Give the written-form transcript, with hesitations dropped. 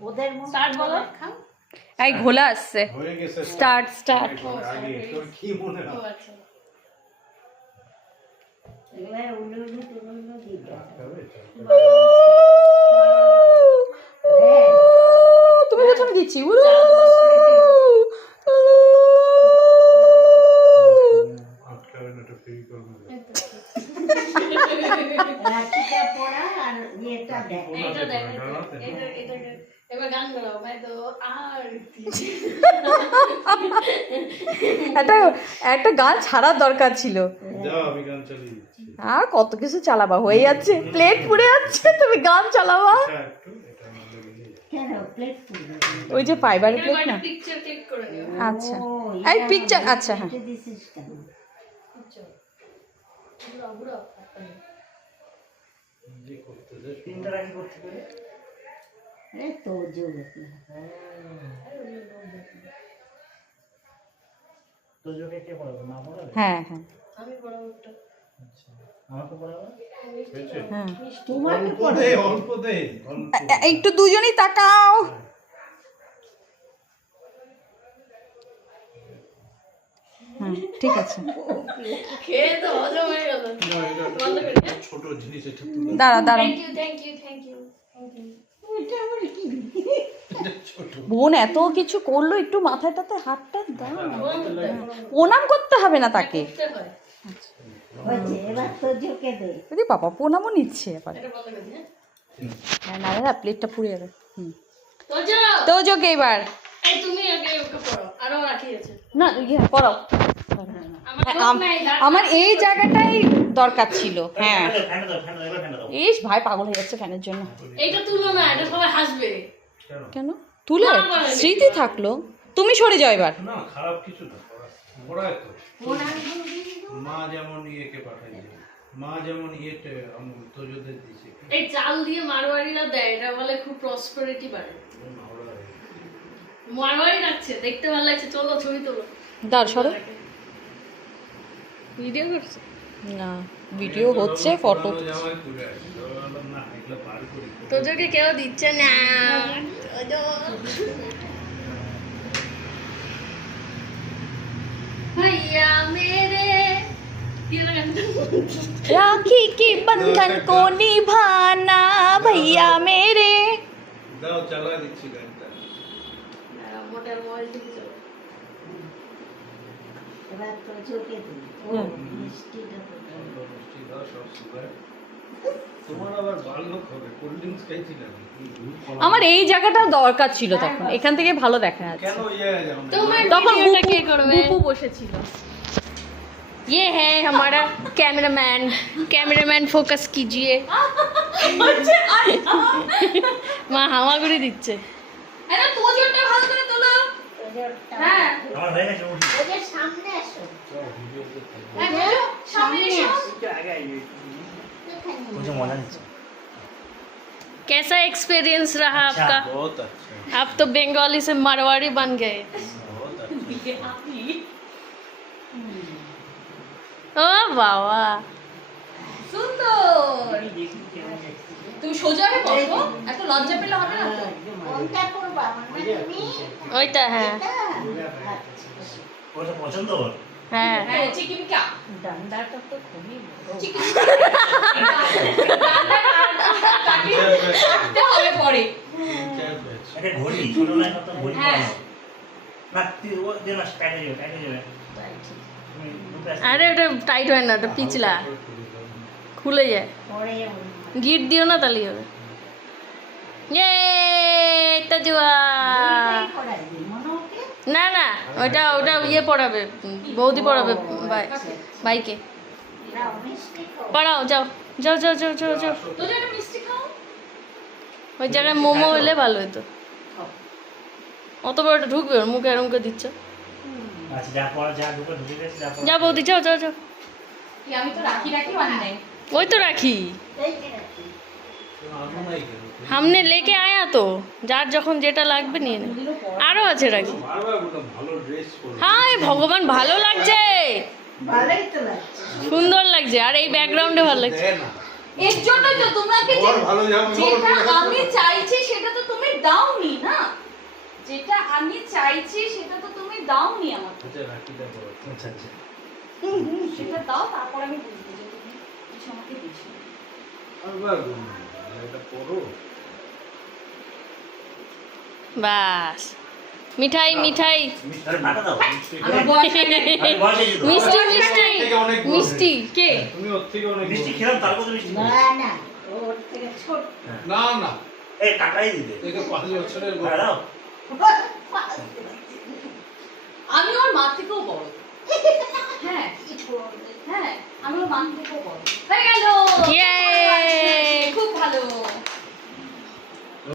ওদের স্টার্ট বলো। এই ঘোলা আসছে। Start start. আগে তোর কি মনে হয়? এবার উল্লু টুলু দিতে তুমি বলছো আমি দিচ্ছি। আটকাবে না, এটা ফ্রি করবে। রাখিটা পড়া আর ইয়েটা দেখ। এটা দেখ, এটা এবার গান গাও ভাই তো আর একটা গান ছাড়ার দরকার ছিল। যাও আমি গান চালিয়ে দিচ্ছি। আর কত কিছু চালাবা, হয়ে যাচ্ছে, প্লেট পুড়ে যাচ্ছে, তুমি গান চালাবা। একটু এটা মধ্যে নিয়ে যাও। কেন প্লেট পুরো ওই যে ফাইবারের প্লেট না। পিকচার ক্লিক করে নিও। আচ্ছা এই পিকচার, আচ্ছা হ্যাঁ। দিছিস কেন? বুড়া বুড়া যে করতেছে তিনটা রাখি করতে পারে। আরে তো জোর তো যোগে কে পড়াবে? মা পড়াবে? হ্যাঁ হ্যাঁ আমি বড় একটা আচ্ছা, আমাকে পড়াবে? হয়েছে? হ্যাঁ। তোমাকে অল্প দে, অল্প দে, অল্প। একটু দুজনেই তাকাও। হুম ঠিক আছে। খেয়ে তো হজম হয়ে গেল। না, এটা ছোট জিনিস, এটা তুলে দাঁড়া দাঁড়া। Thank you thank you thank you thank you. এটা আমার কি এটা ছোট। বোন এত কিছু করলো, একটু মাথাটাতে হাতটা দাও। প্রণাম করতে হবে না তাকে। করতে হয়। হয়েছে, এবার তো ঝুঁকে দে। যদি বাবা প্রণামও নিচ্ছে এবার। এটা বন্ধ করে দিই, হ্যাঁ? হ্যাঁ না প্লেটটা পুড়ে যাবে। হুম তো যাও। তো যোগে এবার এই তুমি আগে ওকে পড়ো, আরো রাখি আছে। না ইয়ে পড়াও। আমার হ্যাঁ, লোক নাই, দাঁড়- আমার এই জায়গাটাই দরকার ছিল। হ্যাঁ ফ্যানটা দাও, ফ্যানটা দাও, এবার ফ্যানটা দাও। ইস ভাই পাগল হয়ে যাচ্ছে ফ্যানের জন্য। এইটা তুলো না, এটা সবাই হাসবে। কেন? কেন তুলে না, বলেনি। স্মৃতি থাকলো। তুমি সরে যাও এবার। না, খারাপ কিছু না, পড়ায় তো। ওনার গুলি মা যেমন ইয়েকে পাঠাইছে, মা যেমন ইয়েতে তোজোদের দিছে। এই চাল দিয়ে মারওয়াড়িরা দেয়, এটা বলে খুব প্রসপারিটি বাড়ে। মারওয়াড়ি রাখছে, দেখতে ভালো লাগছে, চলো ছবি তোলো। দাঁড় সরো। ভিডিও করছে। না ভিডিও হচ্ছে, ফটো জামাই তুলে আসছে, না এগুলো বার করি। তোদেরকে কেউ দিচ্ছে না। ভাইয়া মেরে राखी के बंधन को निभाना भैया मेरे। দাও চালা দিচ্ছি গানটা। মোটার মোবাইল থেকে চলো। এবার তো ঝুঁকে দে। ও মিষ্টিটা তো দে। মিষ্টি দাও, সব সুগার। তোমার আবার ভালো হবে, কোল্ড ড্রিঙ্কস খাইছি না। আমার এই জায়গাটা দরকার ছিল তখন, এখান থেকে ভালো দেখা যাচ্ছে। কেন ইয়ে যাও না? তোমার তখন ভিডিওটা কে করবে? বুপু বসেছিল। ये है हमारा कैमरामैन। कैमरामैन फोकस कीजिए। माँ হামাগুড়ি দিচ্ছে। আরে তোজোরটা ভালো করে তোলো। তোজোরটা হ্যাঁ। আমার হয়ে গেছে, উঠি। ওদের সামনে আসো। হ্যাঁ তোজো সামনে এসো। একটু আগে আইবে। মুঝে মজা নিচ্ছে। कैसा एक्सपीरियंस रहा अच्छा। आपका? बहुत अच्छा, आप तो बंगाली से मारवाड़ी बन गए। बहुत अच्छा। ओ बाबा সুন্দর। দেখি কেমন দেখছি। তুমি সোজা হয়ে বসো, এত লজ্জা পেলে হবে না তো। কোনটা করবা মানে তুমি? ওইটা হ্যাঁ এটা? ওটা পছন্দ ওর? হ্যাঁ হ্যাঁ চিকিমিকা। ডান্ডাটা তো খুবই বড়। কাটতে হবে পরে। একটা ঘড়ি, ছোট নয়, কত ঘড়ি হ্যাঁ। পরানো। না, ও দে না, টাইট হয়ে যাবে, টাইট হয়ে যাবে। তুমি দুটো আসতে- আরে ওটা টাইট হয় না, ওটা পিছলা খুলে যায়। পরে গিট দিও না তাহলেই হবে। ইয়ে তাজুয়া। করাই দিই মনে ওকে। না না ওটা ওটা ইয়ে পড়াবে, বৌদি পড়াবে ভাইকে। দাও মিষ্টি খাও। পড়াও, যাও যাও যাও যাও যাও যাও। তোজো একটা মিষ্টি খাও। ওই জায়গায় মোমো হলে ভালো হতো। অত বড়টা ঢুকবে ওর মুখে এরম করে দিচ্ছ। আচ্ছা, যা পড়া, যা ঢুকে ঢুকে গেছে, যা পড়া। যা বৌদি যাও যাও যাও। কি আমি তো রাখি রাখি বানি নাই। ওই তো রাখি, এই যে রাখি। আমি নাই কেন? সামনে লেকে আয়া তো, যার যখন যেটা লাগবে নিয়ে নে। আরো আছে রাখি। বারবার বললাম ভালো ড্রেস পরে। হাই ভগবান, ভালো লাগছে, ভালোই তো লাগছে। সুন্দর লাগছে, আর এই ব্যাকগ্রাউন্ডে ভালো লাগছে। দেয় না। এর জন্যই তো তোমরা কি ওর ভালো জামা কাপড় যেটা পরে আমি চাই দাওনি না, যেটা আমি চাইছি সেটা তো তুমি দাওনি আমাকে। আচ্ছা রাখিটা করো। আচ্ছা আচ্ছা সেটা দাও, তারপর আমি বুঝবো যে তুমি কিছু আমাকে দিয়েছো। আবার এটা করো। বাস মিঠাই মিঠাই আরে মাটা দাও আমার বয়স আরে বয়স হয়েছে তো। মিষ্টি মিষ্টি থেকে অনেক বড়। মিষ্টি কে? তুমি ওর থেকে অনেক মিষ্টি বড়। খেলাম তারপর তো মিষ্টি না খেলাম। না ওর থেকে ছোট না না এই কাটাই দিবে একে 5 বছরের বড়। দাও